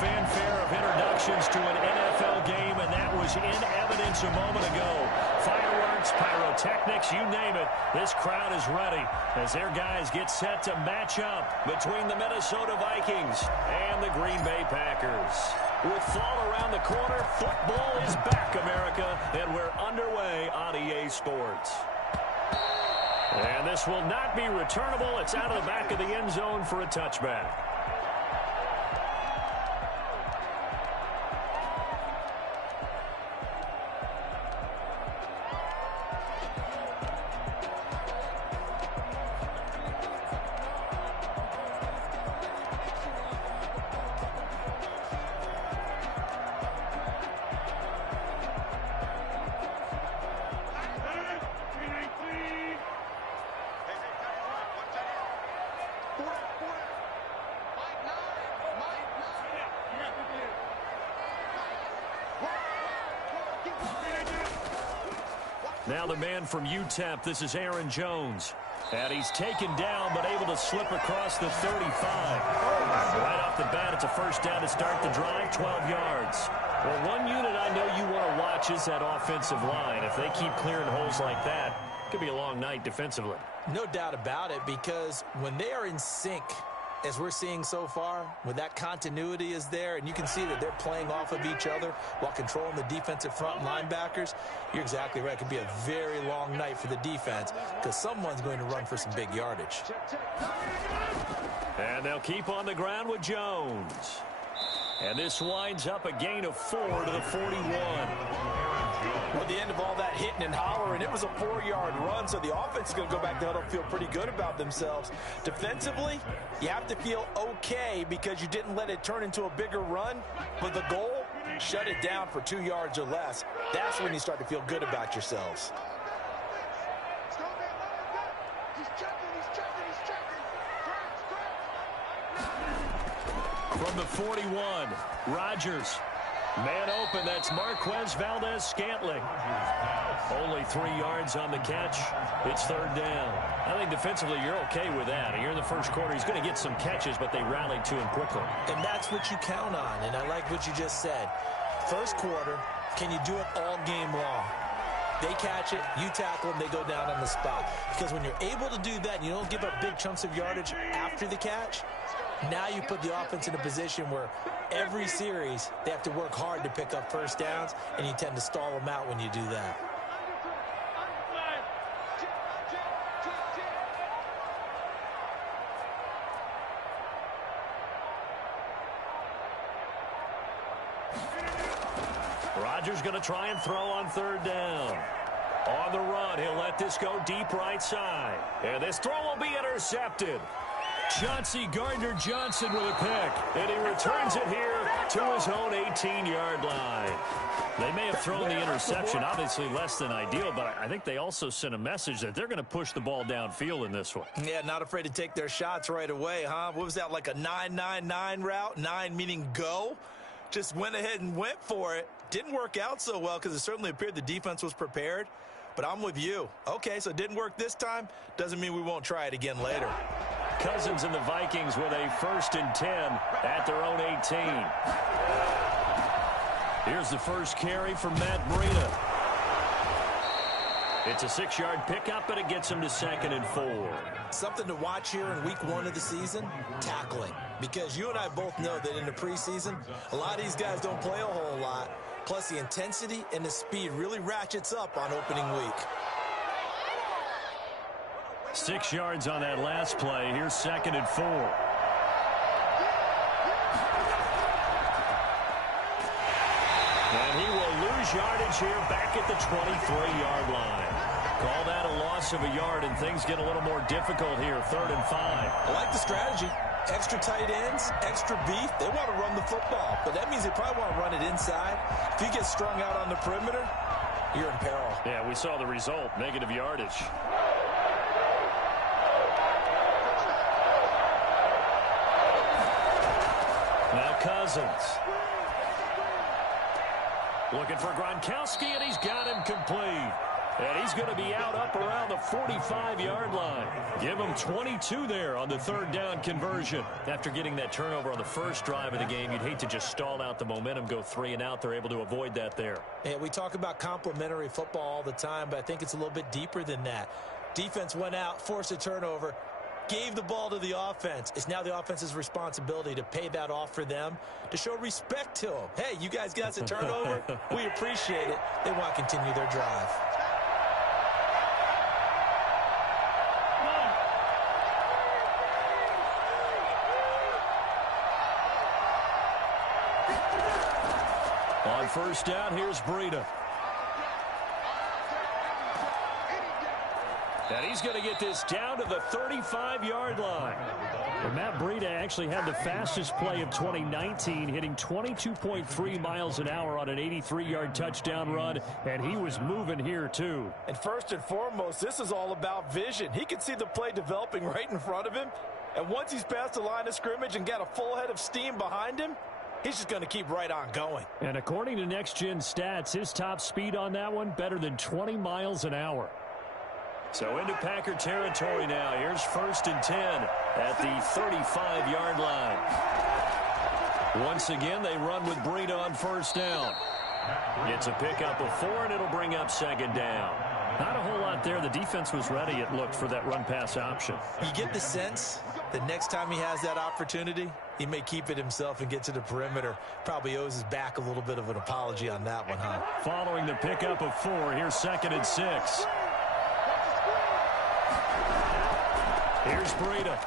fanfare of introductions to an NFL game, and that was in evidence a moment ago. Fireworks, pyrotechnics, you name it. This crowd is ready as their guys get set to match up between the Minnesota Vikings and the Green Bay Packers. With fall around the corner, football is back, America, and we're underway on EA Sports. And this will not be returnable. It's out of the back of the end zone for a touchback. Now the man from UTEP, this is Aaron Jones. And he's taken down, but able to slip across the 35. Right off the bat, it's a first down to start the drive, 12 yards. Well, one unit I know you want to watch is that offensive line. If they keep clearing holes like that, it could be a long night defensively. No doubt about it, because when they are in sync, as we're seeing so far, when that continuity is there, and you can see that they're playing off of each other while controlling the defensive front linebackers, you're exactly right. It could be a very long night for the defense because someone's going to run for some big yardage. And they'll keep on the ground with Jones. And this winds up a gain of 4 to the 41. Well, at the end of all that hitting and hollering, it was a 4-yard run, so the offense is going to go back to huddle, feel pretty good about themselves. Defensively, you have to feel okay because you didn't let it turn into a bigger run, but the goal, shut it down for 2 yards or less. That's when you start to feel good about yourselves. From the 41, Rodgers. Man open, that's Marquez Valdez-Scantling. Only 3 yards on the catch. It's third down. I think defensively you're okay with that. You're in the first quarter. He's going to get some catches, but they rallied to him quickly. And that's what you count on, and I like what you just said. First quarter, can you do it all game long? They catch it, you tackle them, they go down on the spot. Because when you're able to do that and you don't give up big chunks of yardage after the catch, now you put the offense in a position where every series they have to work hard to pick up first downs, and you tend to stall them out when you do that. Rodgers going to try and throw on third down. On the run, he'll let this go deep right side. And this throw will be intercepted. Chauncey Gardner-Johnson with a pick, and he returns it here to his own 18-yard line. They may have thrown the interception, obviously less than ideal, but I think they also sent a message that they're going to push the ball downfield in this one. Yeah, not afraid to take their shots right away, huh? What was that, like a 9-9-9 route? 9 meaning go? Just went ahead and went for it. Didn't work out so well because it certainly appeared the defense was prepared. But I'm with you. Okay, so it didn't work this time. Doesn't mean we won't try it again later. Cousins and the Vikings with a 1st and 10 at their own 18. Here's the first carry for Matt Breida. It's a 6-yard pickup, but it gets him to 2nd and 4. Something to watch here in week 1 of the season, tackling. Because you and I both know that in the preseason, a lot of these guys don't play a whole lot. Plus, the intensity and the speed really ratchets up on opening week. 6 yards on that last play. Here's 2nd and 4. And he will lose yardage here back at the 23-yard line. Call that a loss of a yard, and things get a little more difficult here. 3rd and 5. I like the strategy. Extra tight ends, extra beef. They want to run the football, but that means they probably want to run it inside. If you get strung out on the perimeter, you're in peril. Yeah, we saw the result, negative yardage. Now Cousins. Looking for Gronkowski, and he's got him complete. And he's going to be out up around the 45-yard line. Give him 22 there on the third down conversion. After getting that turnover on the first drive of the game, you'd hate to just stall out the momentum, go 3 and out. They're able to avoid that there. Yeah, we talk about complementary football all the time, but I think it's a little bit deeper than that. Defense went out, forced a turnover, gave the ball to the offense. It's now the offense's responsibility to pay that off for them, to show respect to them. Hey, you guys got a turnover? We appreciate it. They want to continue their drive. On first down, here's Breida. And he's going to get this down to the 35-yard line. And Matt Breida actually had the fastest play of 2019, hitting 22.3 miles an hour on an 83-yard touchdown run, and he was moving here too. And first and foremost, this is all about vision. He can see the play developing right in front of him, and once he's past the line of scrimmage and got a full head of steam behind him, he's just going to keep right on going. And according to Next Gen Stats, his top speed on that one, better than 20 miles an hour. So into Packer territory now. Here's first and 10 at the 35-yard line. Once again, they run with Breida on first down. It's a pickup of 4, and it'll bring up second down. Not a whole lot there. The defense was ready, it looked, for that run-pass option. You get the sense that next time he has that opportunity, he may keep it himself and get to the perimeter. Probably owes his back a little bit of an apology on that one, huh? Following the pickup of 4, here's second and 6. Here's Breida.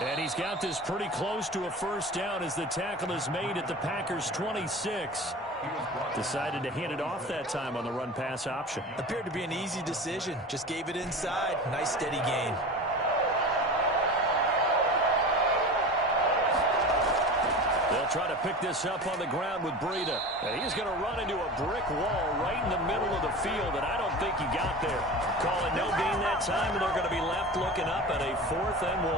And he's got this pretty close to a first down as the tackle is made at the Packers' 26. Decided to hand it off that time on the run-pass option. Appeared to be an easy decision. Just gave it inside. Nice steady gain. They'll try to pick this up on the ground with Breida. And he's going to run into a brick wall right in the middle of the field, and I don't think he got there. Call it no gain that time, and they're going to be left looking up at a 4th and 1.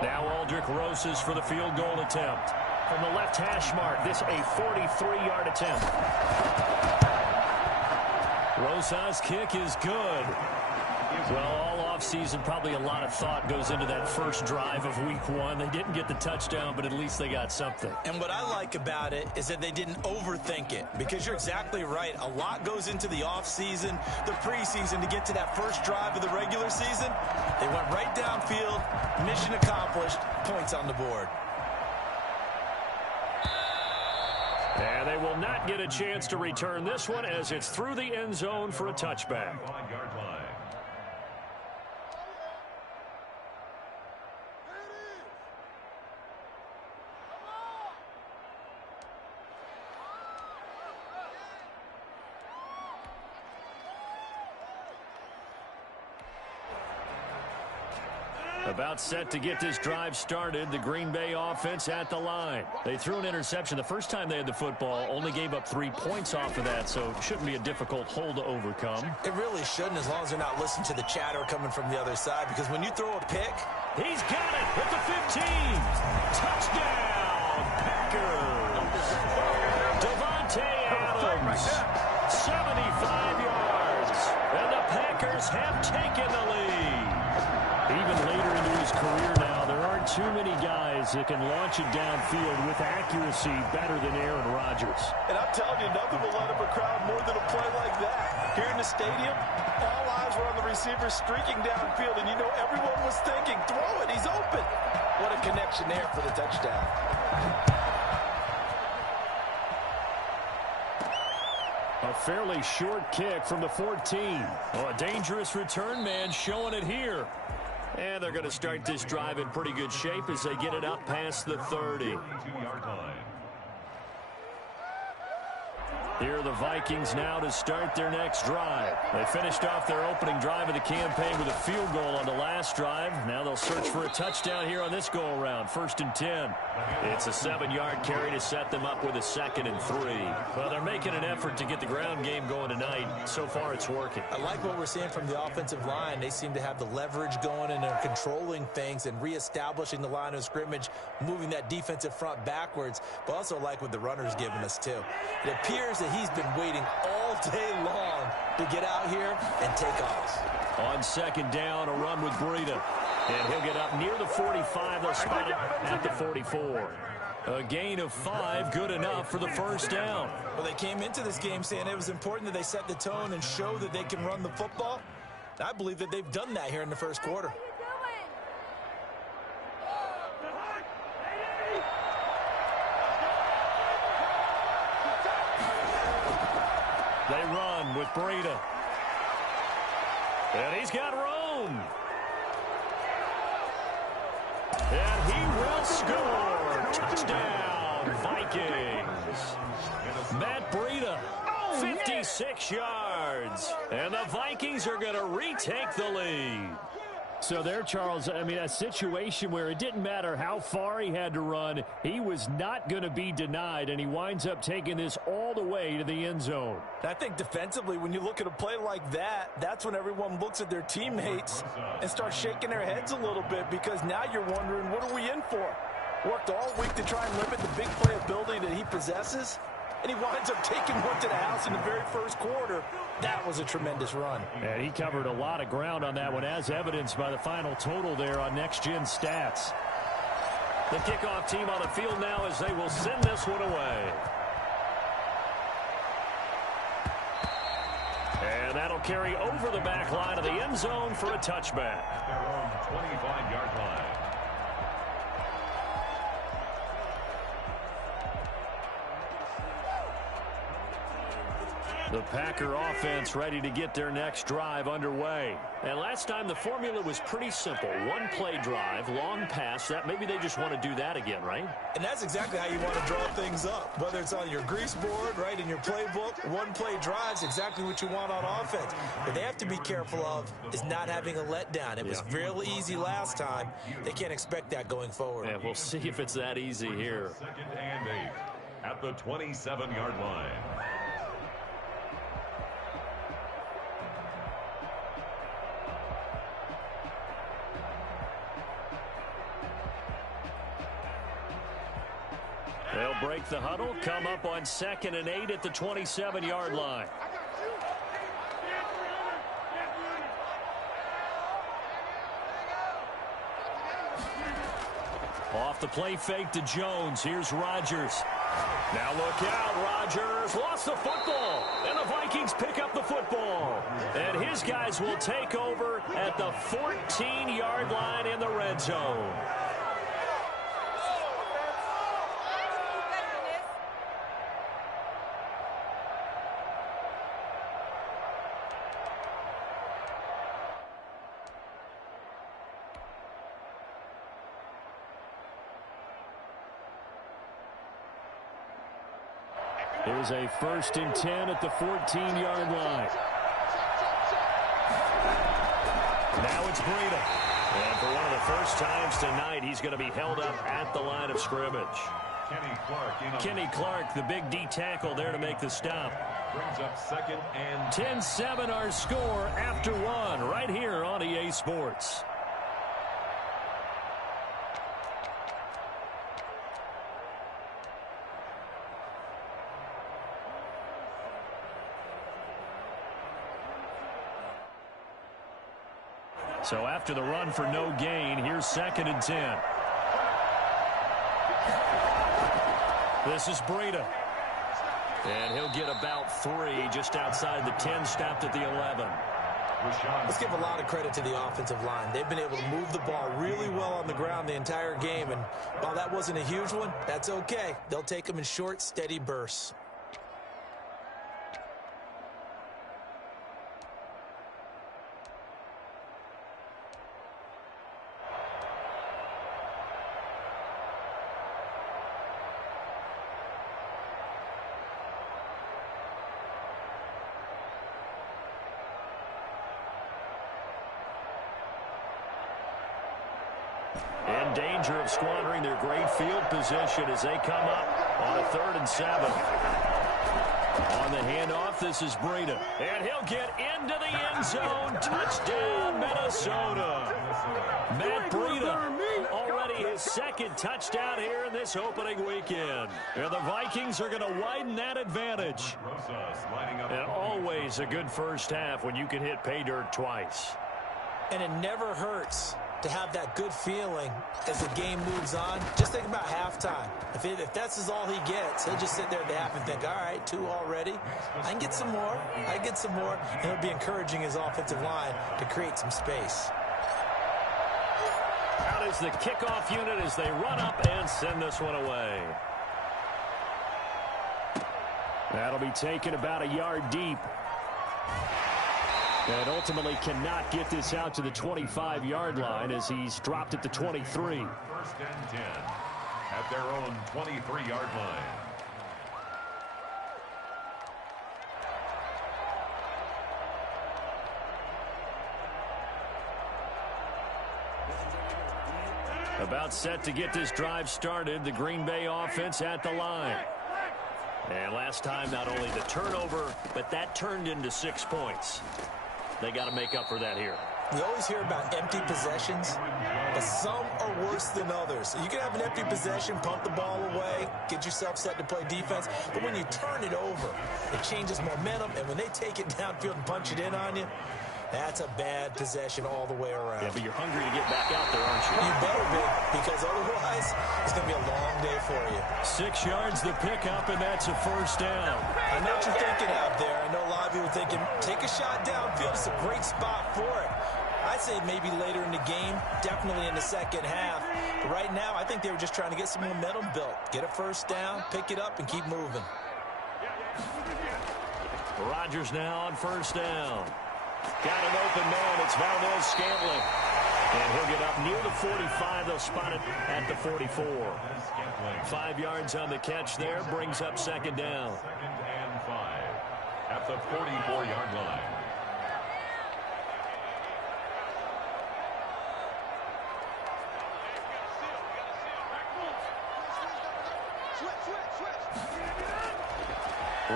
Now Aldrick Rosas for the field goal attempt. From the left hash mark, this a 43-yard attempt. Rosas' kick is good. Well, all offseason, probably a lot of thought goes into that first drive of week 1. They didn't get the touchdown, but at least they got something. And what I like about it is that they didn't overthink it, because you're exactly right. A lot goes into the offseason, the preseason, to get to that first drive of the regular season. They went right downfield, mission accomplished, points on the board. And they will not get a chance to return this one as it's through the end zone for a touchback. About set to get this drive started. The Green Bay offense at the line. They threw an interception the first time they had the football, only gave up 3 points off of that, so it shouldn't be a difficult hole to overcome. It really shouldn't, as long as they're not listening to the chatter coming from the other side, because when you throw a pick, he's got it at the 15. Touchdown, Packers. Devontae Adams, 75 yards, and the Packers have taken the lead. Even later into his career now, there aren't too many guys that can launch it downfield with accuracy better than Aaron Rodgers. And I'm telling you, nothing will let up a crowd more than a play like that. Here in the stadium, all eyes were on the receiver streaking downfield, and you know everyone was thinking, throw it, he's open. What a connection there for the touchdown. A fairly short kick from the 14. Oh, a dangerous return man showing it here. And they're going to start this drive in pretty good shape as they get it up past the 30. Here are the Vikings now to start their next drive. They finished off their opening drive of the campaign with a field goal on the last drive. Now they'll search for a touchdown here on this go-around. 1st and 10. It's a 7-yard carry to set them up with a 2nd and 3. Well, they're making an effort to get the ground game going tonight. So far, it's working. I like what we're seeing from the offensive line. They seem to have the leverage going, and they're controlling things and reestablishing the line of scrimmage, moving that defensive front backwards, but also like what the runner's giving us, too. It appears that he's been waiting all day long to get out here and take off. On 2nd down, a run with Breida. And he'll get up near the 45. They'll spot him at the 44. A gain of 5, good enough for the 1st down. Well, they came into this game saying it was important that they set the tone and show that they can run the football. I believe that they've done that here in the 1st quarter. They run with Breida. And he's got room. And he will score. Touchdown, Vikings. Matt Breida, 56 yards. And the Vikings are going to retake the lead. So there, Charles, I mean, a situation where it didn't matter how far he had to run, he was not going to be denied, and he winds up taking this all the way to the end zone. I think defensively, when you look at a play like that, that's when everyone looks at their teammates and starts shaking their heads a little bit, because now you're wondering, what are we in for? Worked all week to try and limit the big playability that he possesses, and he winds up taking one to the house in the very 1st quarter. That was a tremendous run. And he covered a lot of ground on that one, as evidenced by the final total there on Next Gen Stats. The kickoff team on the field now as they will send this one away. And that'll carry over the back line of the end zone for a touchback. Their own 25-yard line. The Packer offense ready to get their next drive underway. And last time the formula was pretty simple. One play drive, long pass. That maybe they just want to do that again, right? And that's exactly how you want to draw things up. Whether it's on your grease board, right, in your playbook, one play drive's exactly what you want on offense. What they have to be careful of is not having a letdown. It was real easy last time. They can't expect that going forward. And we'll see if it's that easy here. 2nd and 8 at the 27-yard line. They'll break the huddle, come up on 2nd and 8 at the 27-yard line. Off the play fake to Jones. Here's Rodgers. Now look out. Rodgers lost the football. And the Vikings pick up the football. And his guys will take over at the 14-yard line in the red zone. Here's a 1st and 10 at the 14-yard line. Now it's Breida. And for one of the first times tonight, he's going to be held up at the line of scrimmage. Kenny Clark, the big D tackle there to make the stop. Brings up 2nd and 10-7 our score after one right here on EA Sports. So after the run for no gain, here's 2nd and 10. This is Breida. And he'll get about 3 just outside the 10, stopped at the 11. Let's give a lot of credit to the offensive line. They've been able to move the ball really well on the ground the entire game. And while that wasn't a huge one, that's okay. They'll take them in short, steady bursts. In danger of squandering their great field position as they come up on a 3rd and 7. On the handoff, this is Breida. And he'll get into the end zone. Touchdown, Minnesota. Matt Breida, already his 2nd touchdown here in this opening weekend. And the Vikings are going to widen that advantage. And always a good first half when you can hit pay dirt twice. And it never hurts to have that good feeling as the game moves on. Just think about halftime. If that's all he gets, he'll just sit there at the half and think, all right, 2 already. I can get some more. I can get some more. And he'll be encouraging his offensive line to create some space. Out is the kickoff unit as they run up and send this one away. That'll be taken about a yard deep. And ultimately cannot get this out to the 25-yard line as he's dropped at the 23. 1st and 10 at their own 23-yard line. About set to get this drive started, the Green Bay offense at the line. And last time, not only the turnover, but that turned into 6 points. They got to make up for that here. We always hear about empty possessions, but some are worse than others. You can have an empty possession, pump the ball away, get yourself set to play defense, but when you turn it over, it changes momentum, and when they take it downfield and punch it in on you, that's a bad possession all the way around. Yeah, but you're hungry to get back out there, aren't you? You better be, because otherwise, it's going to be a long day for you. 6 yards the pickup, and that's a 1st down. I know what you're thinking out there. I know a lot of you are thinking, take a shot downfield. It's a great spot for it. I'd say maybe later in the game, definitely in the 2nd half. But right now, I think they were just trying to get some momentum built. Get a 1st down, pick it up, and keep moving. Rodgers now on 1st down. Got an open man. It's Valdez-Scantling. And he'll get up near the 45. They'll spot it at the 44. 5 yards on the catch there. Brings up 2nd down. 2nd and 5 at the 44-yard line.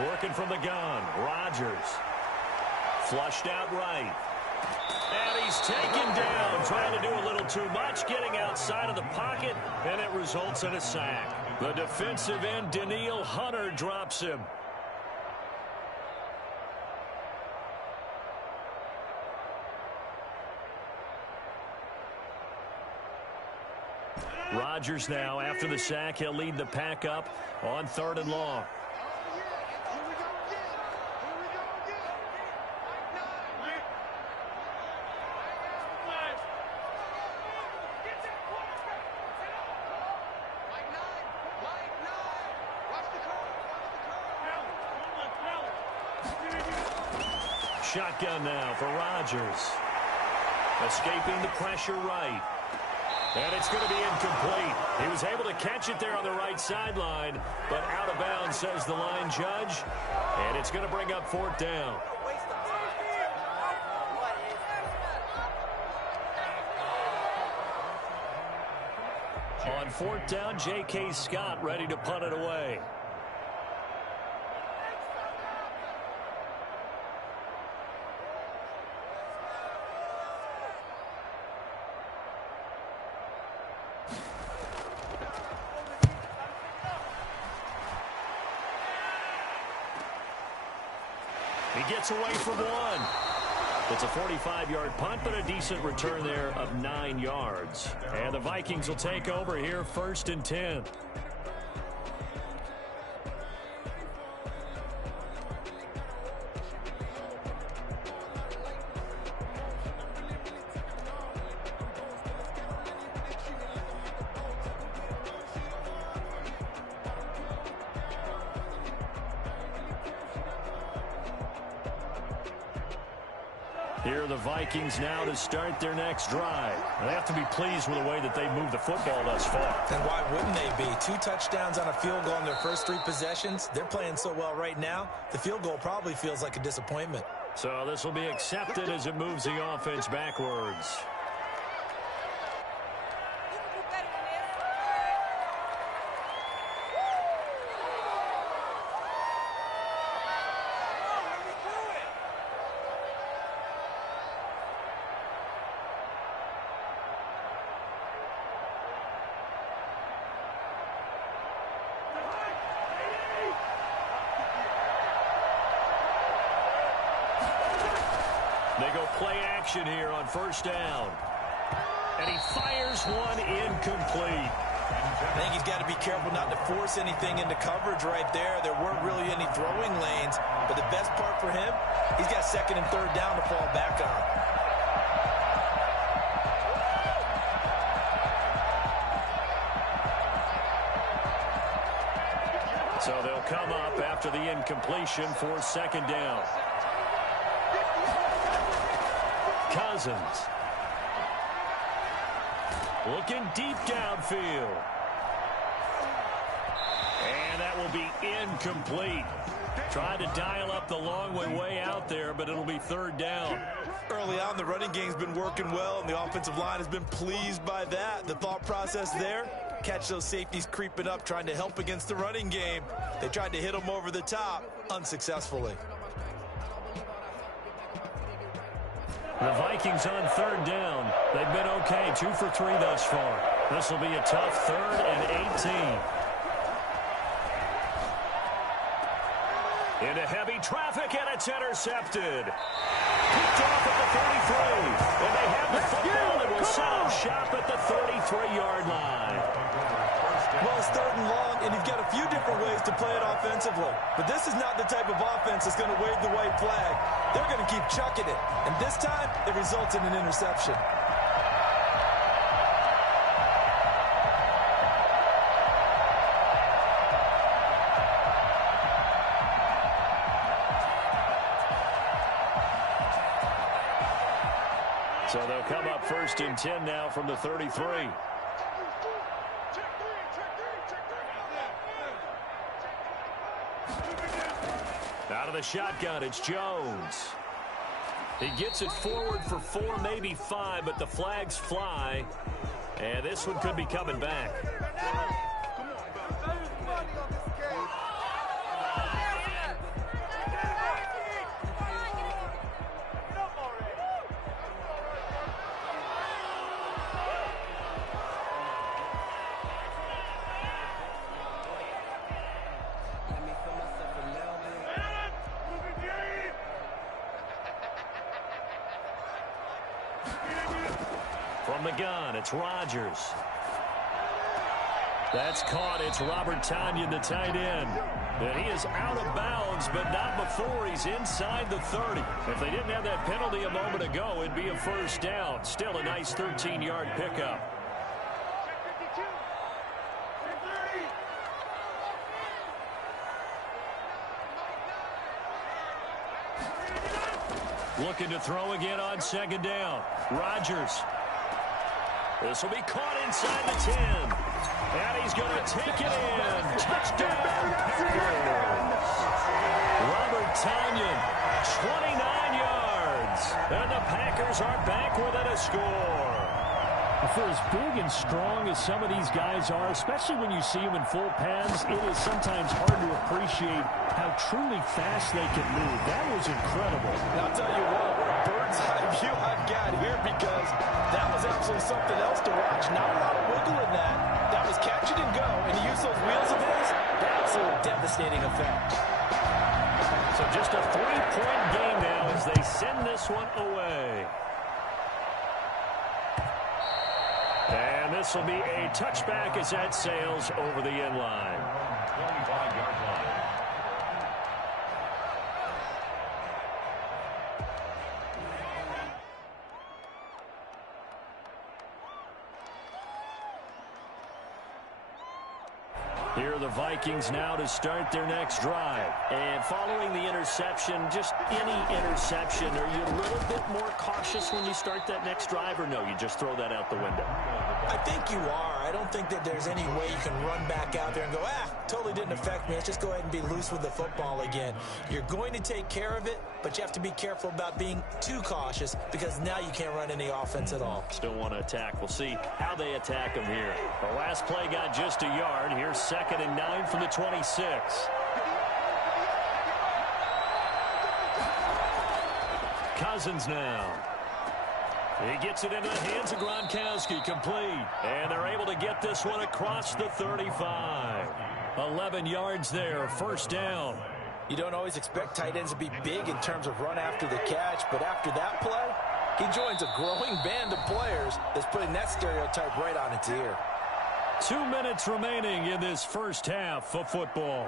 Working from the gun. Rodgers. Flushed out right. And he's taken down, trying to do a little too much, getting outside of the pocket, and it results in a sack. The defensive end, Danielle Hunter, drops him. Rodgers now, after the sack, he'll lead the pack up on 3rd and long. Shotgun now for Rodgers. Escaping the pressure right. And it's going to be incomplete. He was able to catch it there on the right sideline, but out of bounds, says the line judge. And it's going to bring up 4th down. On 4th down, J.K. Scott ready to punt it away. He gets away from one. It's a 45-yard punt, but a decent return there of 9 yards. And the Vikings will take over here, 1st and 10. Here are the Vikings now to start their next drive. They have to be pleased with the way that they moved the football thus far. And why wouldn't they be? 2 touchdowns on a field goal in their first 3 possessions. They're playing so well right now, the field goal probably feels like a disappointment. So this will be accepted as it moves the offense backwards. They go play action here on first down. And he fires one incomplete. I think he's got to be careful not to force anything into coverage right there. There weren't really any throwing lanes. But the best part for him, he's got second and third down to fall back on. So they'll come up after the incompletion for second down. Cousins. Looking deep downfield. And that will be incomplete. Tried to dial up the long way out there, but it'll be third down. Early on, the running game's been working well, and the offensive line has been pleased by that. The thought process there, catch those safeties creeping up, trying to help against the running game. They tried to hit them over the top, unsuccessfully. The Vikings on third down. They've been okay, 2 for 3 thus far. This will be a tough 3rd and 18. Into heavy traffic, and it's intercepted. Picked off at the 33. And they have the football and will set up shop at the 33-yard line. Well, it's 3rd and long, and you've got a few different ways to play it offensively. But this is not the type of offense that's going to wave the white flag. They're going to keep chucking it. And this time, it results in an interception. So they'll come up 1st and 10 now from the 33. Out of the shotgun, it's Jones. He gets it forward for 4, maybe 5, but the flags fly. And this one could be coming back. From the gun, it's Rodgers. That's caught. It's Robert Tonyan, the tight end. And he is out of bounds, but not before he's inside the 30. If they didn't have that penalty a moment ago, it'd be a first down. Still a nice 13-yard pickup. Looking to throw again on second down. Rodgers. This will be caught inside the 10. And he's going to take it in. Touchdown, Packers. Robert Tonyan, 29 yards. And the Packers are back within a score. For as big and strong as some of these guys are, especially when you see them in full pads, it is sometimes hard to appreciate how truly fast they can move. That was incredible. And I'll tell you what bird's eye view I've got here, because that was absolutely something else to watch. Not a lot of wiggle in that. That was catch it and go, and he used those wheels of his. Absolute devastating effect. So just a 3-point game now as they send this one away. And this will be a touchback as that sails over the end line. 25-yard line. Here are the Vikings now to start their next drive. And following the interception, just any interception, are you a little bit more cautious when you start that next drive, or no, you just throw that out the window? I think you are. I don't think that there's any way you can run back out there and go, totally didn't affect me. Let's just go ahead and be loose with the football again. You're going to take care of it, but you have to be careful about being too cautious, because now you can't run any offense at all. Still want to attack. We'll see how they attack them here. The last play got just a yard. Here's 2nd and 9 from the 26. Cousins now. He gets it into the hands of Gronkowski, complete. And they're able to get this one across the 35. 11 yards there, first down. You don't always expect tight ends to be big in terms of run after the catch, but after that play, he joins a growing band of players that's putting that stereotype right on its ear. 2 minutes remaining in this first half of football.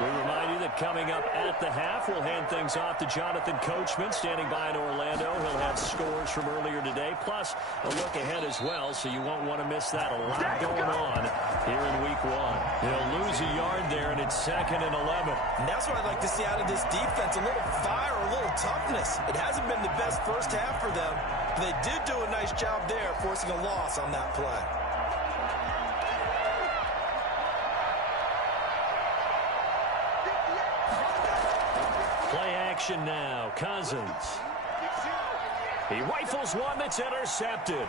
We remind you that coming up at the half, we'll hand things off to Jonathan Coachman, standing by in Orlando. He'll have scores from earlier today, plus a look ahead as well, so you won't want to miss that. A lot going on here in Week 1. He'll lose a yard there, and it's 2nd and 11. And that's what I'd like to see out of this defense, a little fire, a little toughness. It hasn't been the best first half for them, but they did do a nice job there, forcing a loss on that play. Play action now. Cousins. He rifles one that's intercepted.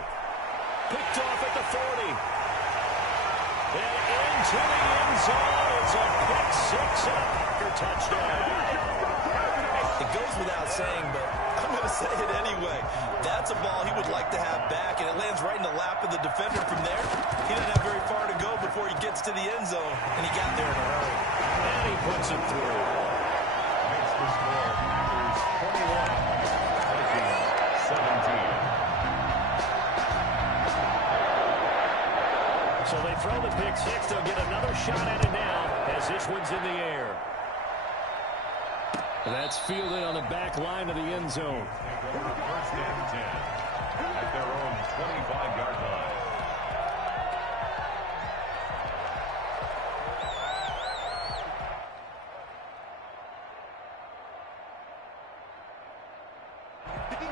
Picked off at the 40. And into the end zone. It's a pick six and a Packer touchdown. It goes without saying, but I'm going to say it anyway. That's a ball he would like to have back, and it lands right in the lap of the defender from there. He doesn't have very far to go before he gets to the end zone, and he got there in a hurry. And he puts it through. The score is 21, Vikings 17. So they throw the pick six. They'll get another shot at it now as this one's in the air. That's fielded on the back line of the end zone. First and 10 at their own 25-yard line.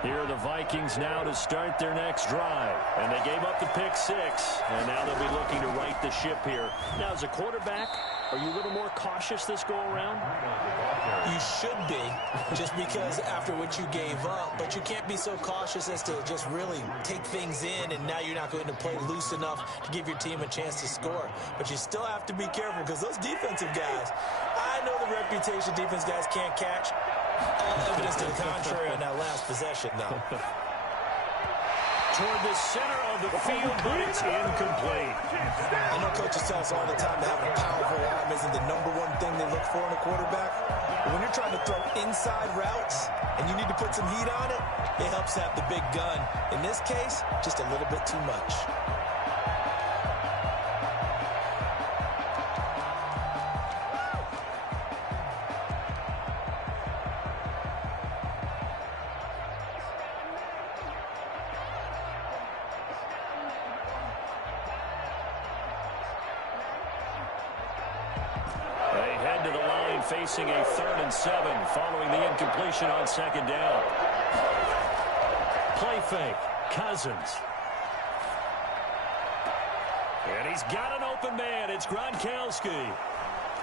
Here are the Vikings now to start their next drive. And they gave up the pick six. And now they'll be looking to right the ship here. Now, as a quarterback, are you a little more cautious this go-around? You should be, just because after what you gave up. But you can't be so cautious as to just really take things in, and now you're not going to play loose enough to give your team a chance to score. But you still have to be careful, because those defensive guys, I know the reputation defense guys can't catch. All evidence to the contrary on that last possession, though. Toward the center of the field, but it's incomplete. I know coaches tell us all the time that having a powerful arm isn't the #1 thing they look for in a quarterback. But when you're trying to throw inside routes and you need to put some heat on it, it helps to have the big gun. In this case, just a little bit too much. Facing a 3rd and 7 following the incompletion on 2nd down. Play fake. Cousins. And he's got an open man. It's Gronkowski.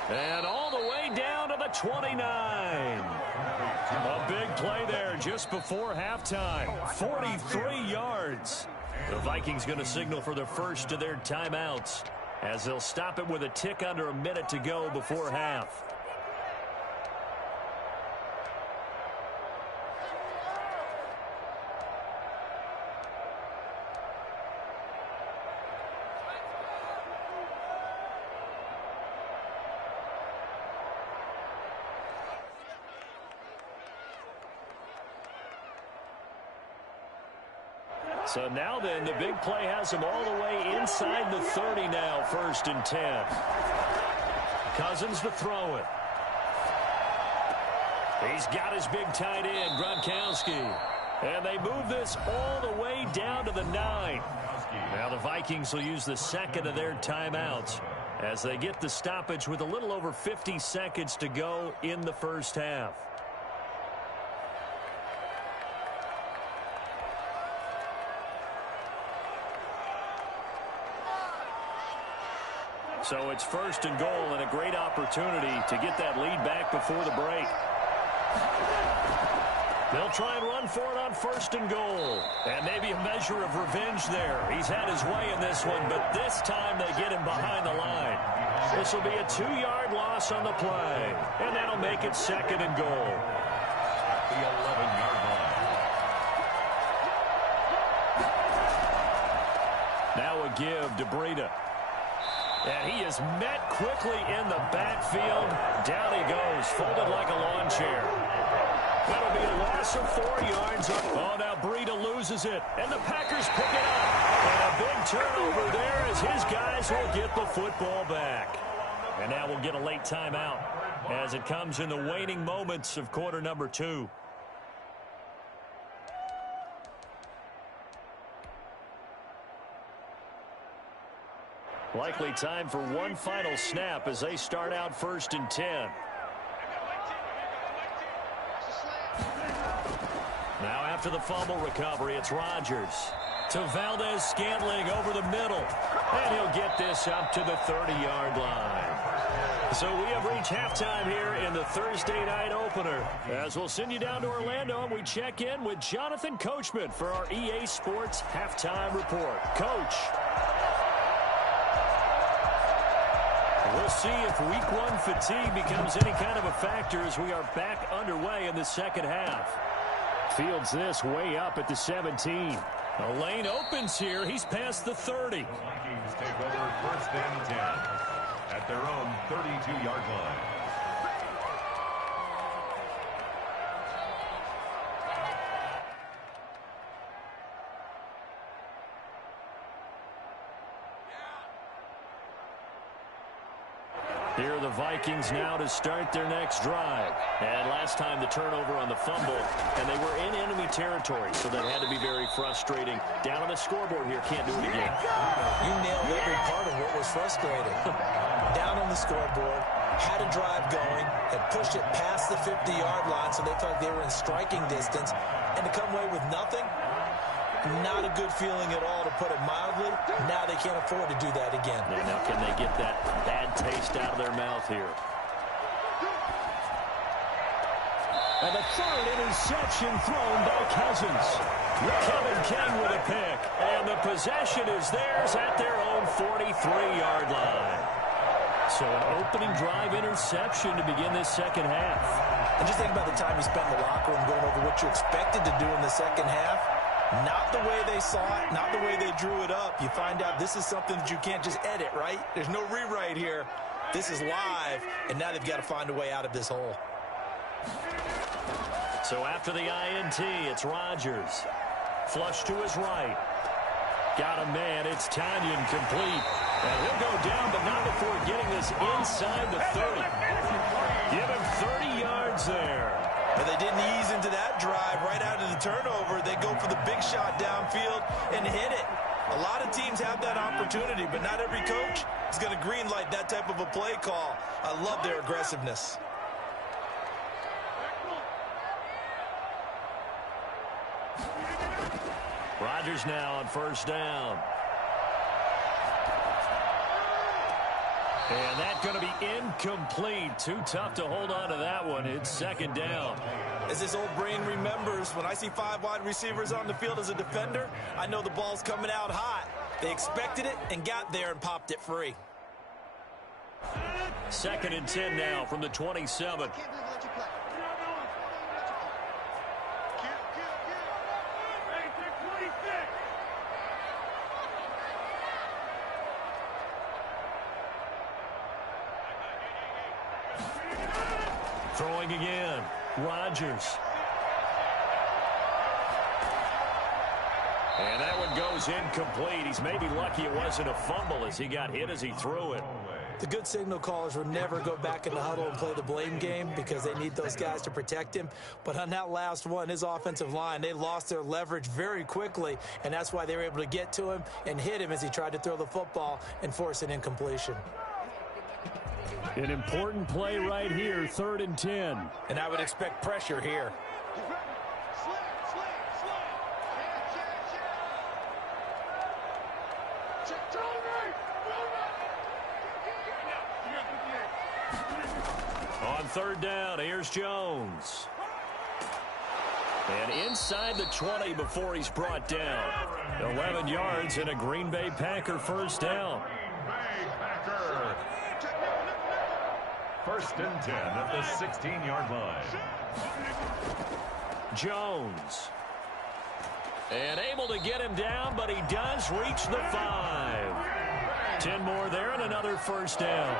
And all the way down to the 29. A big play there just before halftime. 43 yards. The Vikings going to signal for the first of their timeouts as they'll stop it with a tick under a minute to go before half. So now then, the big play has him all the way inside the 30 now, 1st and 10. Cousins to throw it. He's got his big tight end, Gronkowski. And they move this all the way down to the 9. Now the Vikings will use the second of their timeouts as they get the stoppage with a little over 50 seconds to go in the first half. So it's 1st and goal and a great opportunity to get that lead back before the break. They'll try and run for it on 1st and goal. And maybe a measure of revenge there. He's had his way in this one, but this time they get him behind the line. This will be a 2-yard loss on the play. And that'll make it 2nd and goal. The 11-yard line. Now a give to Breida. And he is met quickly in the backfield. Down he goes, folded like a lawn chair. That'll be a loss of 4 yards. Oh, now Breida loses it, and the Packers pick it up. And a big turnover there as his guys will get the football back. And now we'll get a late timeout as it comes in the waning moments of quarter number 2. Likely time for one final snap as they start out 1st and 10. Now after the fumble recovery, it's Rodgers to Valdez-Scantling over the middle. And he'll get this up to the 30-yard line. So we have reached halftime here in the Thursday night opener. As we'll send you down to Orlando, and we check in with Jonathan Coachman for our EA Sports Halftime Report. Coach. We'll see if week 1 fatigue becomes any kind of a factor as we are back underway in the second half. Fields this way up at the 17. A lane opens here. He's past the 30. Vikings take over 1st and 10 at their own 32-yard line. Here are the Vikings now to start their next drive. And last time the turnover on the fumble, and they were in enemy territory, so that had to be very frustrating. Down on the scoreboard here, can't do it again. You nailed every part of what was frustrating. Down on the scoreboard, had a drive going, had pushed it past the 50-yard line, so they thought they were in striking distance, and to come away with nothing, not a good feeling at all, to put it mildly. Now they can't afford to do that again. Yeah, now can they get that bad taste out of their mouth here? And the 3rd interception thrown by Cousins. Kevin King with a pick. And the possession is theirs at their own 43-yard line. So an opening drive interception to begin this second half. And just think about the time you spent in the locker room going over what you expected to do in the second half. Not the way they saw it, not the way they drew it up. You find out this is something that you can't just edit, right? There's no rewrite here. This is live, and now they've got to find a way out of this hole. So after the INT, it's Rodgers. Flush to his right. Got a man. It's Tanyan complete. And he'll go down, but not before getting this inside the 30. Give him 30 yards there. But they didn't ease into that drive right out of the turnover. They go for the big shot downfield and hit it. A lot of teams have that opportunity, but not every coach is going to greenlight that type of a play call. I love their aggressiveness. Rodgers now on 1st down. And that's going to be incomplete. Too tough to hold on to that one. It's 2nd down. As this old brain remembers, when I see 5 wide receivers on the field as a defender, I know the ball's coming out hot. They expected it and got there and popped it free. 2nd and 10 now from the 27. Throwing again, Rodgers. And that one goes incomplete. He's maybe lucky it wasn't a fumble as he got hit as he threw it. The good signal callers will never go back in the huddle and play the blame game because they need those guys to protect him. But on that last one, his offensive line, they lost their leverage very quickly, and that's why they were able to get to him and hit him as he tried to throw the football and force an incompletion. An important play right here, 3rd and 10. And I would expect pressure here. On 3rd down, here's Jones. And inside the 20 before he's brought down. 11 yards and a Green Bay Packer 1st down. 1st and 10 at the 16-yard line. Jones. And able to get him down, but he does reach the 5. 10 more there and another first down.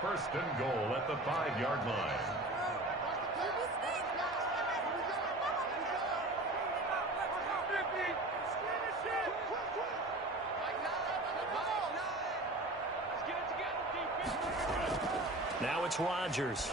First and goal at the 5-yard line. Now it's Rodgers.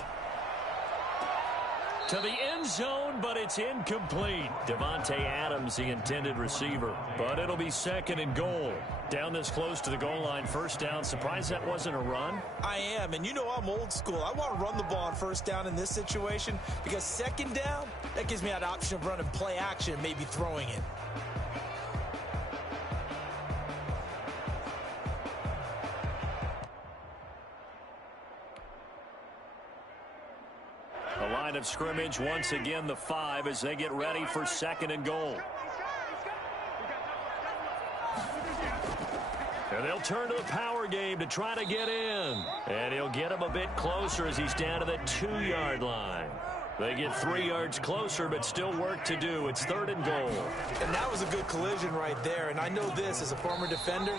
To the end zone, but it's incomplete. Devontae Adams, the intended receiver. But it'll be second and goal. Down this close to the goal line, first down. Surprised that wasn't a run? I am, and you know I'm old school. I want to run the ball on first down in this situation because second down, that gives me that option of running play action and maybe throwing it. The line of scrimmage, once again, the 5 as they get ready for second and goal. And they'll turn to the power game to try to get in. And he'll get him a bit closer as he's down to the 2-yard line. They get 3 yards closer, but still work to do. It's third and goal. And that was a good collision right there. And I know this as a former defender.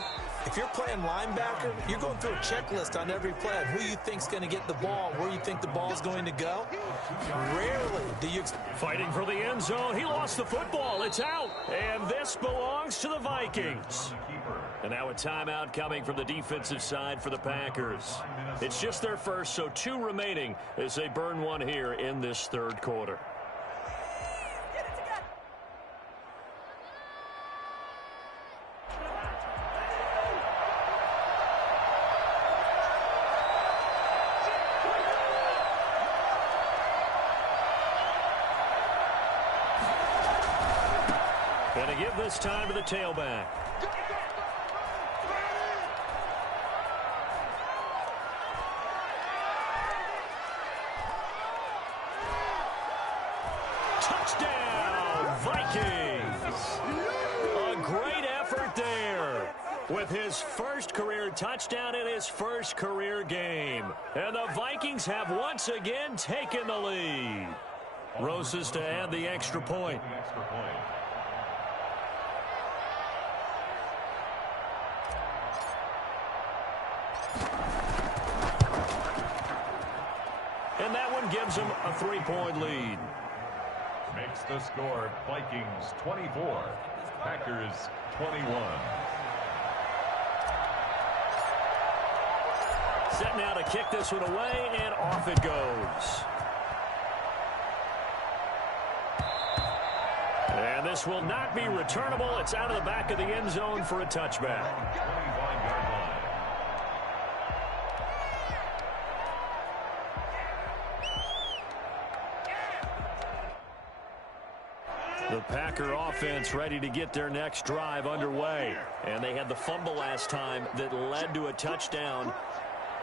If you're playing linebacker, you're going through a checklist on every play on who you think's going to get the ball, where you think the ball's going to go. Rarely do you... Fighting for the end zone. He lost the football. It's out. And this belongs to the Vikings. And now a timeout coming from the defensive side for the Packers. It's just their first, so 2 remaining as they burn one here in this third quarter. And to give this time to the tailback. Touchdown, Vikings! A great effort there with his first career touchdown in his first career game. And the Vikings have once again taken the lead. Roses to add the extra point. And that one gives them a 3-point lead. Makes the score Vikings 24, Packers 21. Set now to kick this one away, and off it goes. And this will not be returnable. It's out of the back of the end zone for a touchback. 25-yard line. The Packer offense ready to get their next drive underway. And they had the fumble last time that led to a touchdown.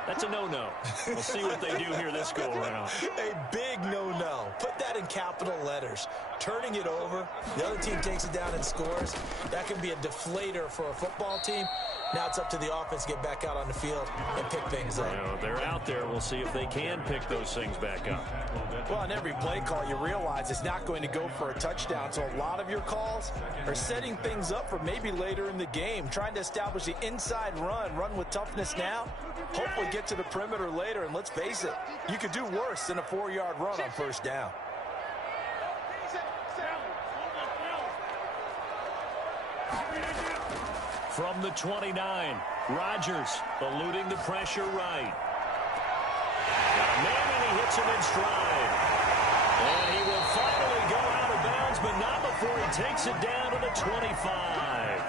That's a no-no. We'll see what they do here this go-around. A big no-no. Put that in capital letters. Turning it over, the other team takes it down and scores. That can be a deflator for a football team. Now it's up to the offense to get back out on the field and pick things up. You know, they're out there. We'll see if they can pick those things back up. Well, on every play call, you realize it's not going to go for a touchdown. So a lot of your calls are setting things up for maybe later in the game, trying to establish the inside run with toughness now, hopefully get to the perimeter later. And let's face it, you could do worse than a 4-yard run on first down. From the 29, Rodgers eluding the pressure right. Got a man, and he hits him in stride. And he will finally go out of bounds, but not before he takes it down to the 25.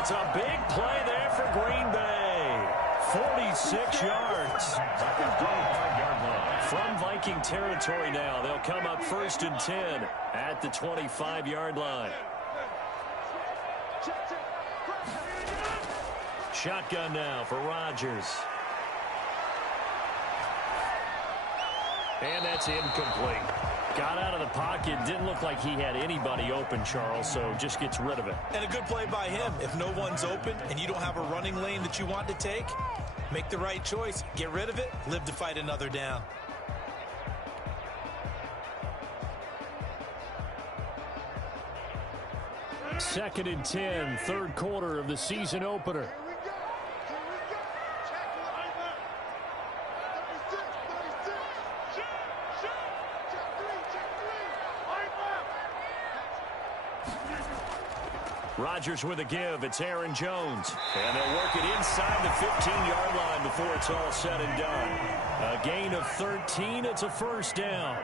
It's a big play there for Green Bay. 46 yards. From Viking territory now, they'll come up first and 10 at the 25-yard line. Shotgun now for Rodgers. And that's incomplete. Got out of the pocket. Didn't look like he had anybody open, Charles, so just gets rid of it. And a good play by him. If no one's open and you don't have a running lane that you want to take, make the right choice. Get rid of it. Live to fight another down. Second and 10, third quarter of the season opener. Rodgers with a give. It's Aaron Jones. And they'll work it inside the 15-yard line before it's all said and done. A gain of 13. It's a first down.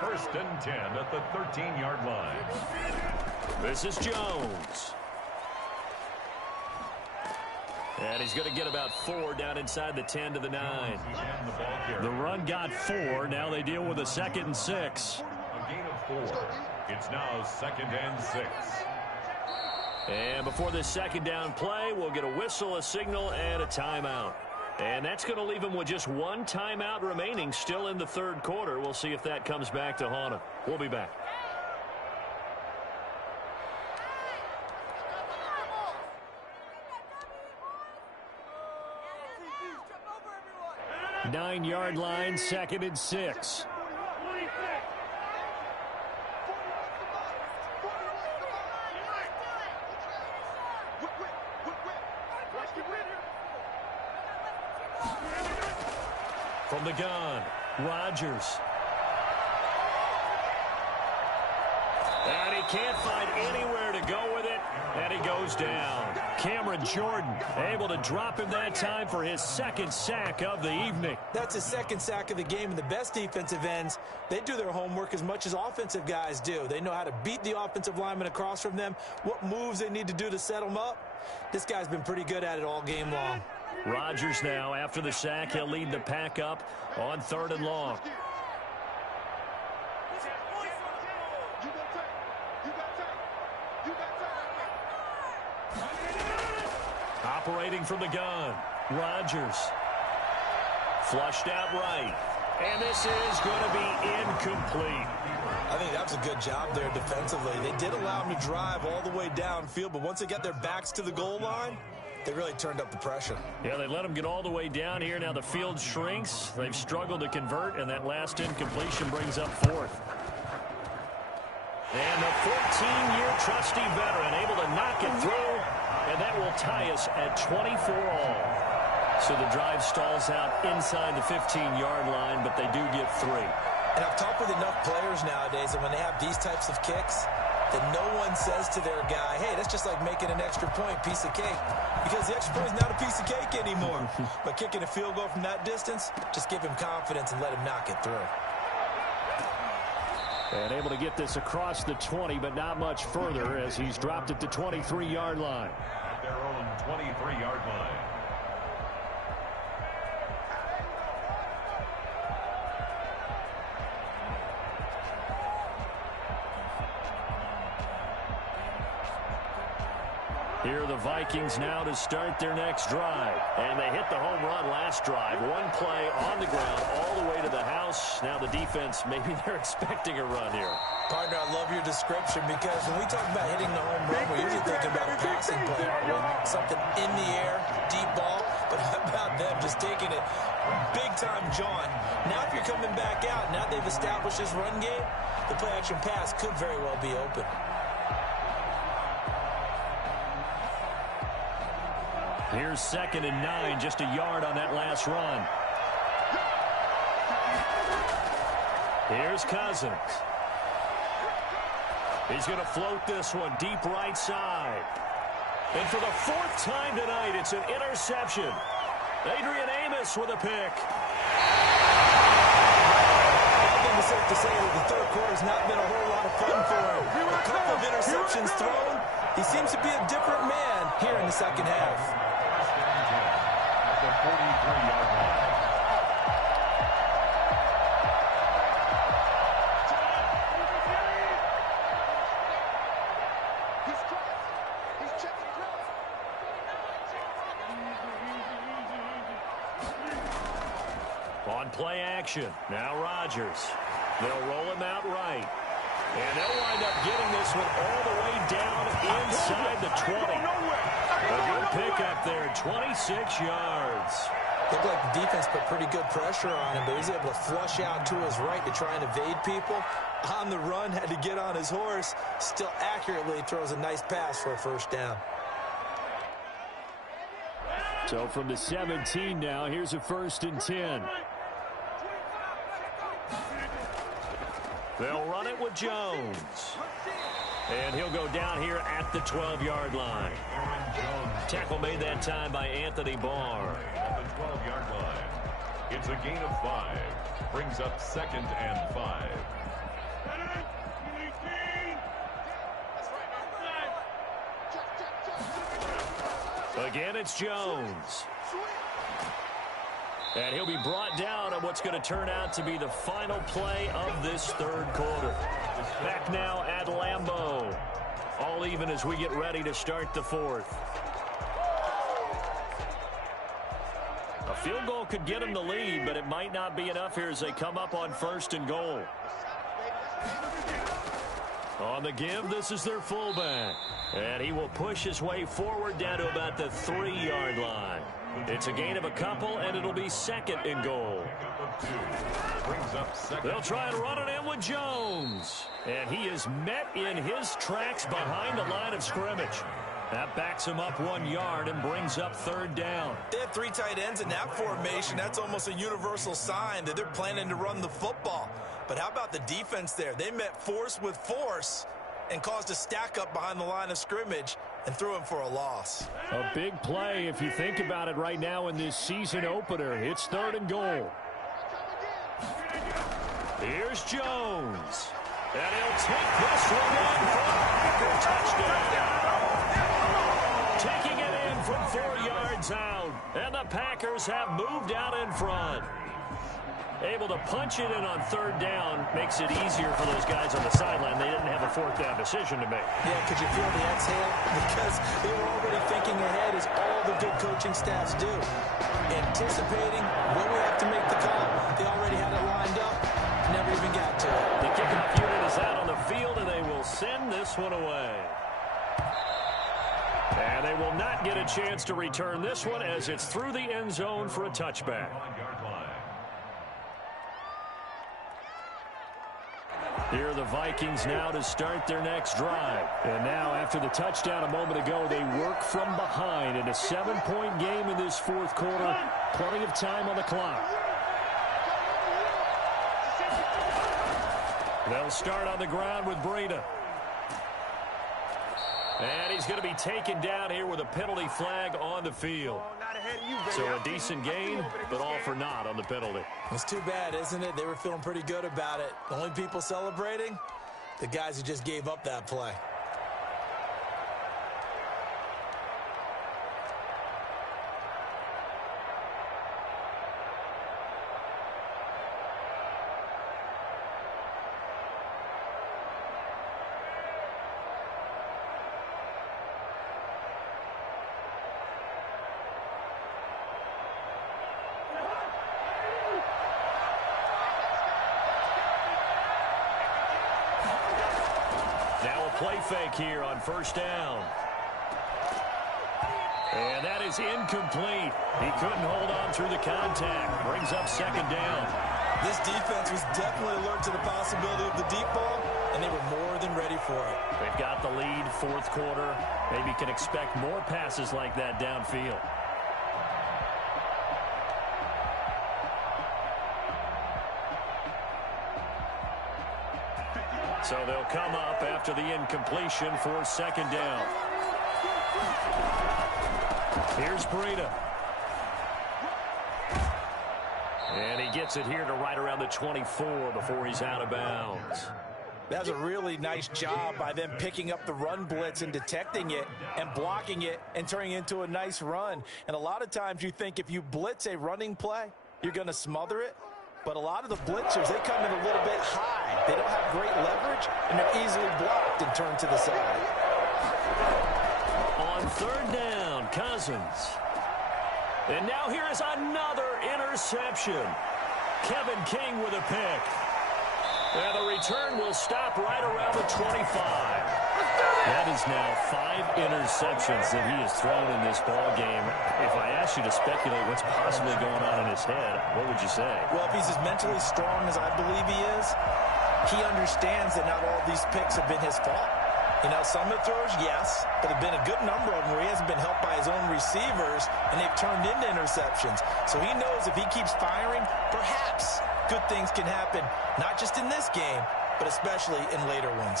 First and 10 at the 13-yard line. This is Jones. And he's going to get about 4 down inside the 10 to the 9. The run got 4. Now they deal with a 2nd and 6. A gain of 4. It's now 2nd and 6. And before this second down play, we'll get a whistle, a signal, and a timeout. And that's going to leave him with just 1 timeout remaining still in the third quarter. We'll see if that comes back to haunt him. We'll be back. Nine-yard line, 2nd and 6. From the gun, Rodgers. And he can't find anywhere to go with it, and he goes down. Cameron Jordan able to drop him that time for his 2nd sack of the evening. That's his 2nd sack of the game, and the best defensive ends, they do their homework as much as offensive guys do. They know how to beat the offensive lineman across from them, what moves they need to do to set them up. This guy's been pretty good at it all game long. Rodgers now, after the sack, he'll lead the pack up on 3rd and long. Operating from the gun, Rodgers. Flushed out right. And this is going to be incomplete. I think that was a good job there defensively. They did allow him to drive all the way downfield, but once they got their backs to the goal line, they really turned up the pressure. Yeah, they let them get all the way down here. Now the field shrinks. They've struggled to convert, and that last incompletion brings up 4th. And the 14-year trusty veteran able to knock it through, and that will tie us at 24 all. So the drive stalls out inside the 15-yard line, but they do get 3. And I've talked with enough players nowadays that when they have these types of kicks, that no one says to their guy, hey, that's just like making an extra point, piece of cake. Because the extra point is not a piece of cake anymore. But kicking a field goal from that distance, just give him confidence and let him knock it through. And able to get this across the 20, but not much further as he's dropped it to 23-yard line. At their own 23-yard line. Here are the Vikings now to start their next drive. And they hit the home run last drive. 1 play on the ground all the way to the house. Now the defense, maybe they're expecting a run here. Partner, I love your description because when we talk about hitting the home run, we're usually thinking about a passing play, aren't we? Something in the air, deep ball. But how about them just taking it big-time jaunt? Now if you're coming back out, now they've established this run game, the play-action pass could very well be open. Here's 2nd and 9, just a yard on that last run. Here's Cousins. He's going to float this one deep right side. And for the 4th time tonight, it's an interception. Adrian Amos with a pick. I think it's safe to say that the third quarter's not been a whole lot of fun for him. A couple of interceptions thrown. He seems to be a different man here in the second half. At the 43-yard line. On play action, now Rodgers. They'll roll him out right. And they'll wind up getting this one all the way down inside the 20. A good pickup there, 26 yards. Looked like the defense put pretty good pressure on him, but he was able to flush out to his right to try and evade people. On the run, had to get on his horse. Still accurately throws a nice pass for a first down. So from the 17 now, here's a 1st and 10. They'll run it with Jones. And he'll go down here at the 12-yard line. Tackle made that time by Anthony Barr. At the 12-yard line. It's a gain of 5. Brings up 2nd and 5. Again, it's Jones. And he'll be brought down on what's going to turn out to be the final play of this third quarter. Back now at Lambeau. All even as we get ready to start the fourth. A field goal could get them the lead, but it might not be enough here as they come up on 1st and goal. On the give, this is their fullback. And he will push his way forward down to about the 3-yard line. It's a gain of a couple, and it'll be 2nd and goal. They'll try and run it in with Jones. And he is met in his tracks behind the line of scrimmage. That backs him up 1 yard and brings up 3rd down. They have 3 tight ends in that formation. That's almost a universal sign that they're planning to run the football. But how about the defense there? They met force with force and caused a stack up behind the line of scrimmage and threw him for a loss. A big play if you think about it right now in this season opener. It's 3rd and goal. Here's Jones. And he'll take this one in for a Packer touchdown. Taking it in from 4 yards out. And the Packers have moved out in front. Able to punch it in on 3rd down makes it easier for those guys on the sideline. They didn't have a 4th down decision to make. Yeah, could you feel the exhale? Because they were already thinking ahead, as all the good coaching staffs do. Anticipating when we have to make the call. They already had it lined up. Never even got to it. The kickoff unit is out on the field, and they will send this one away. And they will not get a chance to return this one as it's through the end zone for a touchback. Here are the Vikings now to start their next drive. And now after the touchdown a moment ago, they work from behind in a 7-point game in this 4th quarter. Plenty of time on the clock. They'll start on the ground with Breida. And he's going to be taken down here with a penalty flag on the field. So a decent gain, but all for naught on the penalty. It's too bad, isn't it? They were feeling pretty good about it. The only people celebrating, the guys who just gave up that play. Play fake here on 1st down. And that is incomplete. He couldn't hold on through the contact. Brings up 2nd down. This defense was definitely alert to the possibility of the deep ball, and they were more than ready for it. They've got the lead, 4th quarter. Maybe can expect more passes like that downfield. So they'll come up after the incompletion for 2nd down. Here's Breida. And he gets it here to right around the 24 before he's out of bounds. That's a really nice job by them picking up the run blitz and detecting it and blocking it and turning it into a nice run. And a lot of times you think if you blitz a running play, you're going to smother it. But a lot of the blitzers, they come in a little bit high. They don't have great leverage, and they're easily blocked and turned to the side. On 3rd down, Cousins. And now here is another interception. Kevin King with a pick. And the return will stop right around the 25. That is now 5 interceptions that he has thrown in this ball game. If I asked you to speculate what's possibly going on in his head, what would you say? Well, if he's as mentally strong as I believe he is, he understands that not all of these picks have been his fault. You know, some of the throws, yes, but there have been a good number of them where he hasn't been helped by his own receivers, and they've turned into interceptions. So he knows if he keeps firing, perhaps good things can happen, not just in this game, but especially in later ones.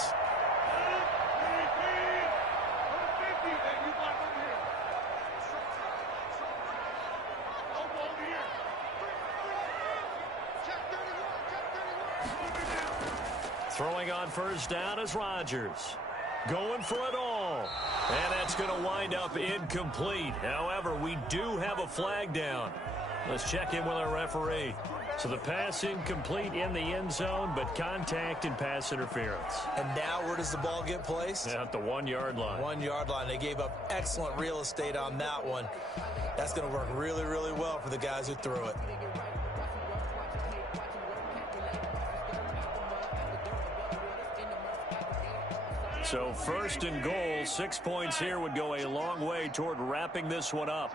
Throwing on first down is Rodgers. Going for it all. And that's going to wind up incomplete. However, we do have a flag down. Let's check in with our referee. So the pass incomplete in the end zone, but contact and pass interference. And now where does the ball get placed? At the 1-yard line. 1-yard line. They gave up excellent real estate on that one. That's going to work really, really well for the guys who threw it. So first and goal, 6 points here would go a long way toward wrapping this one up.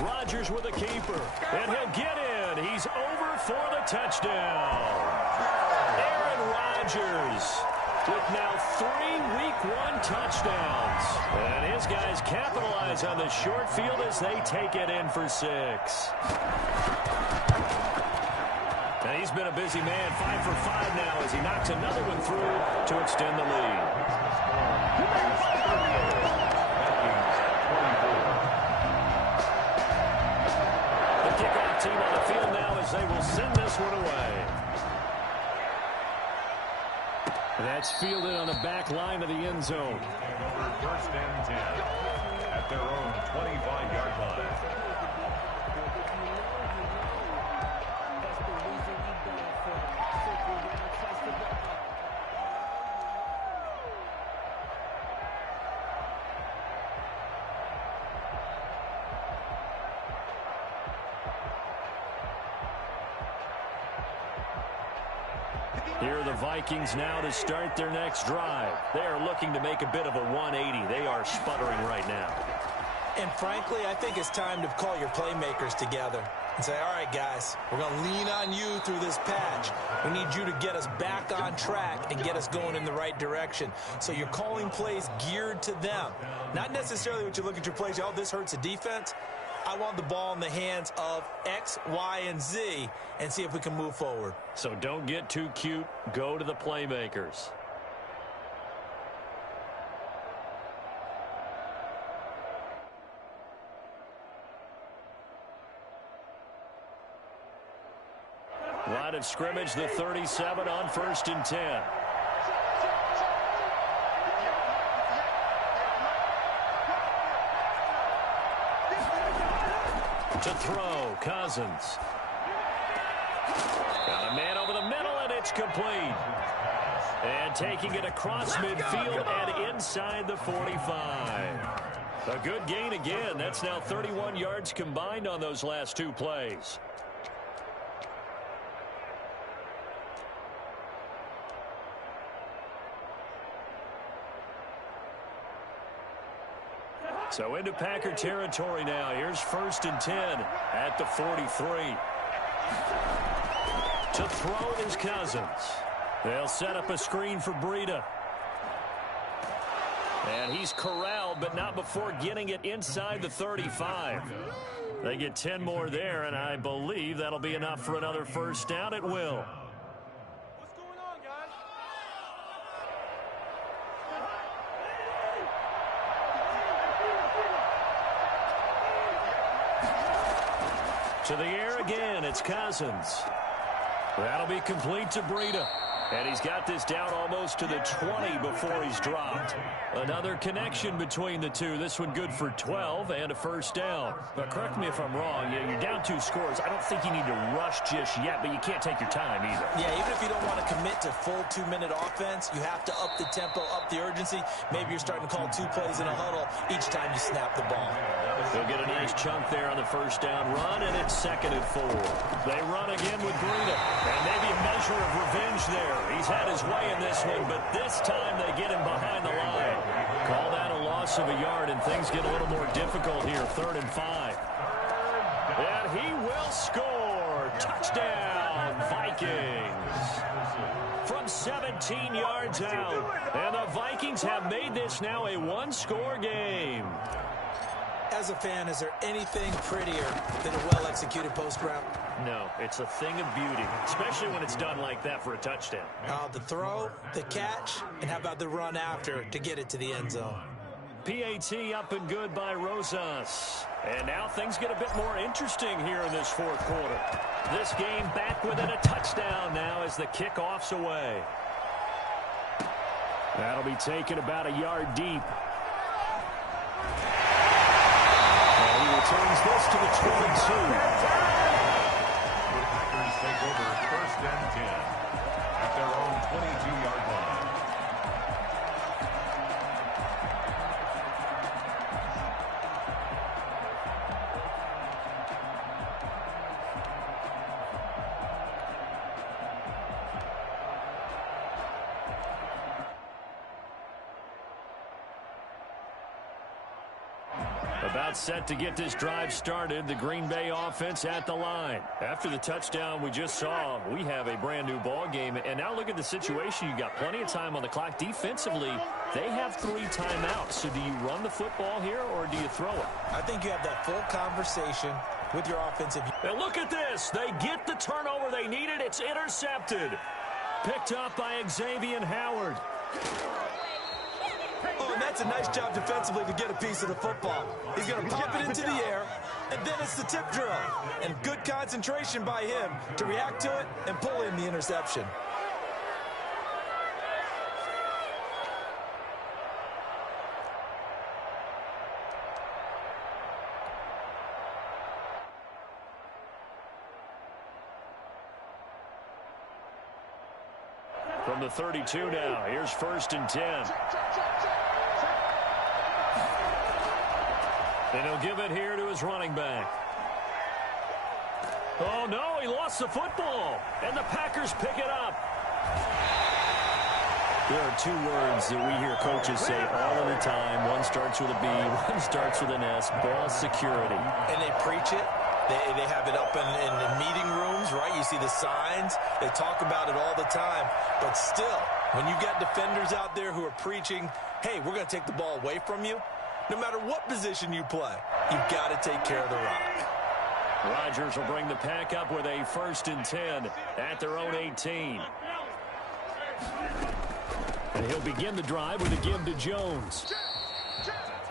Rodgers with a keeper, and he'll get in. He's over for the touchdown. Aaron Rodgers with now 3 Week 1 touchdowns. And his guys capitalize on the short field as they take it in for 6. And he's been a busy man, 5 for 5 now as he knocks another one through to extend the lead. The kickoff team on the field now as they will send this one away. That's fielded on the back line of the end zone. First and 10 at their own 25-yard line. Here are the Vikings now to start their next drive. They are looking to make a bit of a 180. They are sputtering right now. And frankly, I think it's time to call your playmakers together and say, all right, guys, we're going to lean on you through this patch. We need you to get us back on track and get us going in the right direction. So you're calling plays geared to them. Not necessarily what you look at your plays, oh, this hurts the defense. I want the ball in the hands of X, Y, and Z and see if we can move forward. So don't get too cute. Go to the playmakers. Line of scrimmage, the 37 on first and 10. To throw, Cousins. Got a man over the middle, and it's complete. And taking it across midfield and inside the 45. A good gain again. That's now 31 yards combined on those last 2 plays. So into Packer territory now. Here's first and 10 at the 43. To throw it is Cousins. They'll set up a screen for Breida. And he's corralled, but not before getting it inside the 35. They get 10 more there, and I believe that'll be enough for another first down. It will. To the air again, it's Cousins. That'll be complete to Breida. And he's got this down almost to the 20 before he's dropped. Another connection between the two. This one good for 12 and a first down. But correct me if I'm wrong. You're down 2 scores. I don't think you need to rush just yet, but you can't take your time either. Yeah, even if you don't want to commit to full 2-minute offense, you have to up the tempo, up the urgency. Maybe you're starting to call 2 plays in a huddle each time you snap the ball. They'll get a nice chunk there on the first down run, and it's 2nd and 4. They run again with Breida, and maybe a measure of revenge there. He's had his way in this one, but this time they get him behind the line. Call that a loss of a yard, and things get a little more difficult here. 3rd and 5. And he will score. Touchdown, Vikings. From 17 yards out. And the Vikings have made this now a 1-score game. As a fan, is there anything prettier than a well-executed post route? No, it's a thing of beauty, especially when it's done like that for a touchdown. The throw, the catch, and how about the run after to get it to the end zone? PAT up and good by Rosas. And now things get a bit more interesting here in this fourth quarter. This game back within a touchdown now as the kickoff's away. That'll be taken about a yard deep. And he returns this to the 22. The Packers take over 1st and 10 at their own 22-yard line. About set to get this drive started. The Green Bay offense at the line. After the touchdown we just saw, we have a brand new ball game. And now look at the situation. You got plenty of time on the clock. Defensively, they have 3 timeouts. So do you run the football here or do you throw it? I think you have that full conversation with your offensive. And look at this. They get the turnover they needed. It's intercepted. Picked up by Xavier Howard. Oh, and that's a nice job defensively to get a piece of the football. He's going to pop it into the air, and then it's the tip drill. And good concentration by him to react to it and pull in the interception. From the 32 now, here's 1st and 10. And he'll give it here to his running back. Oh, no, he lost the football. And the Packers pick it up. There are 2 words that we hear coaches say all of the time. One starts with a B, one starts with an S. Ball security. And they preach it. They have it up in meeting rooms, right? You see the signs. They talk about it all the time. But still, when you got defenders out there who are preaching, hey, we're going to take the ball away from you, no matter what position you play, you've got to take care of the rock. Rodgers will bring the pack up with a 1st and 10 at their own 18. And he'll begin the drive with a give to Jones.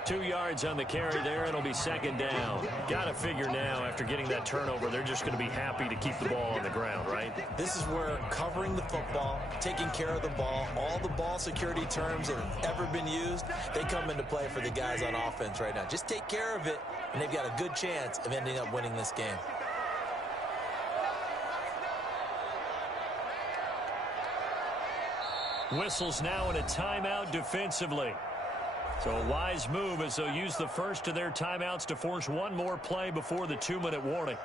2 yards on the carry there, and it'll be 2nd down. Got to figure now, after getting that turnover, they're just going to be happy to keep the ball on the ground, right? This is where covering the football, taking care of the ball, all the ball security terms that have ever been used, they come into play for the guys on offense right now. Just take care of it, and they've got a good chance of ending up winning this game. Whistles now in a timeout defensively. So a wise move as they'll use the first of their timeouts to force one more play before the 2-minute warning.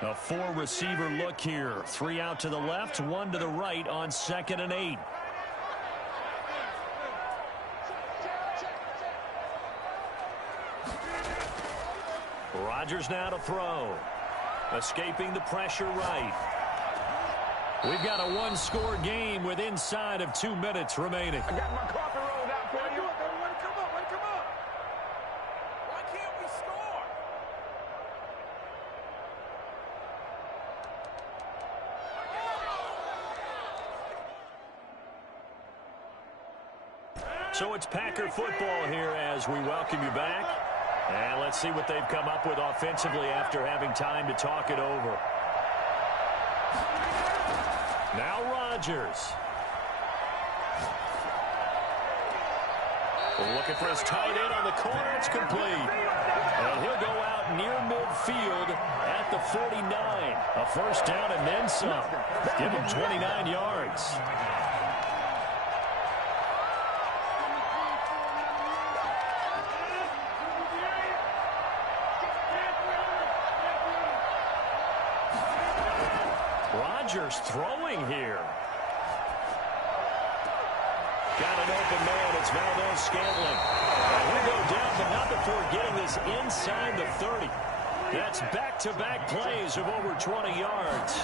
A 4-receiver look here. 3 out to the left, 1 to the right on 2nd and 8. Rodgers now to throw. Escaping the pressure right. We've got a 1-score game with inside of 2 minutes remaining. I got my coffee rolled out for you. Way to come up, way to come up. Why can't we score? So it's Packer football here as we welcome you back. And let's see what they've come up with offensively after having time to talk it over. Now Rodgers. Looking for his tight end on the corner. It's complete. And he'll go out near midfield at the 49. A 1st down and then some. Give him 29 yards. Rodgers throwing here. Got an open man. It's Valdez Scantling. And he'll go down, but not before getting this inside the 30. That's back-to-back plays of over 20 yards.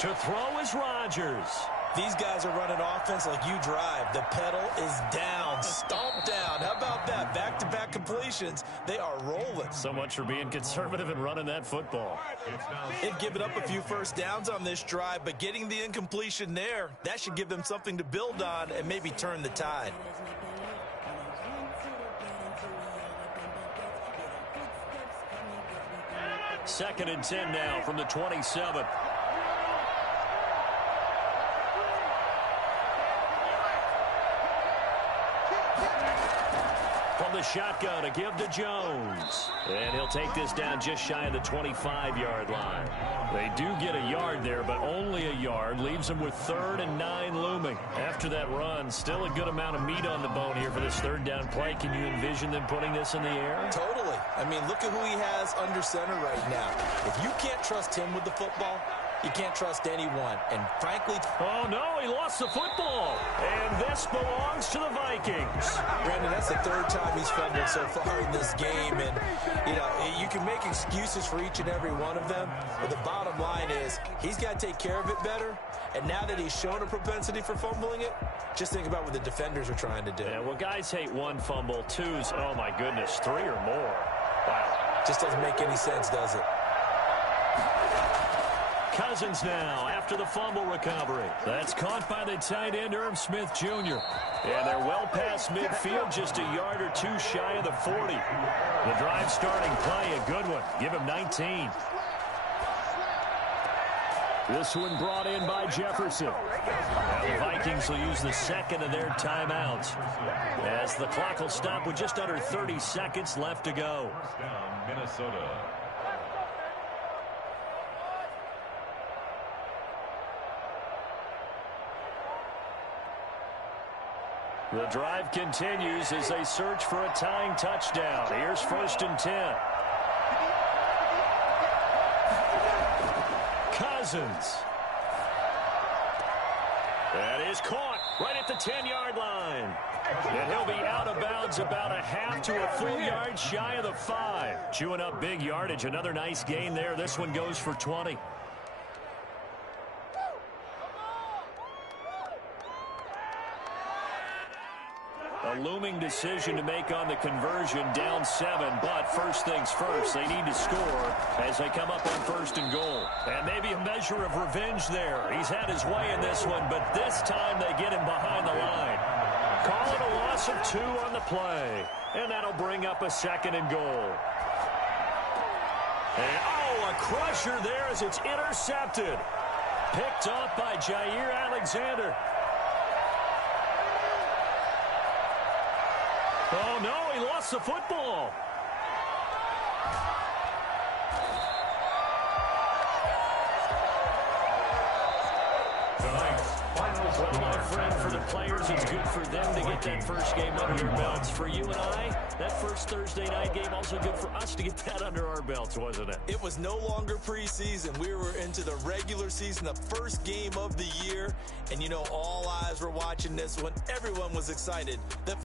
To throw is Rodgers. These guys are running offense like you drive. The pedal is down, stomped down. How about that? Back-to-back completions. They are rolling. So much for being conservative and running that football. They've given up a few first downs on this drive, but getting the incompletion there, that should give them something to build on and maybe turn the tide. Second and 10 now from the 27. From the shotgun, a give to Jones. And he'll take this down just shy of the 25-yard line. They do get a yard there, but only a yard. Leaves them with 3rd and 9 looming. After that run, still a good amount of meat on the bone here for this third down play. Can you envision them putting this in the air? Totally. I mean, look at who he has under center right now. If you can't trust him with the football, you can't trust anyone. And frankly... Oh, no, he lost the football. And this belongs to the Vikings. Brandon, that's the 3rd time he's fumbled so far in this game. And, you know, you can make excuses for each and every one of them. But the bottom line is he's got to take care of it better. And now that he's shown a propensity for fumbling it, just think about what the defenders are trying to do. Yeah, well, guys hate 1 fumble, 2's, oh, my goodness, 3 or more. Wow. Just doesn't make any sense, does it? Cousins now after the fumble recovery. That's caught by the tight end, Irv Smith Jr. And they're well past midfield, just a yard or 2 shy of the 40. The drive starting play, a good one. Give him 19. This one brought in by Jefferson. Now the Vikings will use the second of their timeouts as the clock will stop with just under 30 seconds left to go. First down, Minnesota. The drive continues as they search for a tying touchdown. Here's 1st and 10. Cousins. That is caught right at the 10-yard line. And he'll be out of bounds about a half to a full yard shy of the 5. Chewing up big yardage. Another nice gain there. This one goes for 20. A looming decision to make on the conversion, down 7, but first things first, they need to score as they come up on 1st and goal. And maybe a measure of revenge there. He's had his way in this one, but this time they get him behind the line. Call it a loss of 2 on the play, and that'll bring up a 2nd and goal. And, oh, a crusher there as it's intercepted. Picked up by Jair Alexander. Oh, no, he lost the football. Well, my friend, for the players, it's good for them to get that first game under their belts. For you and I, that first Thursday night game, also good for us to get that under our belts, wasn't it? It was no longer preseason. We were into the regular season, the first game of the year. And, you know, all eyes were watching this one. Everyone was excited.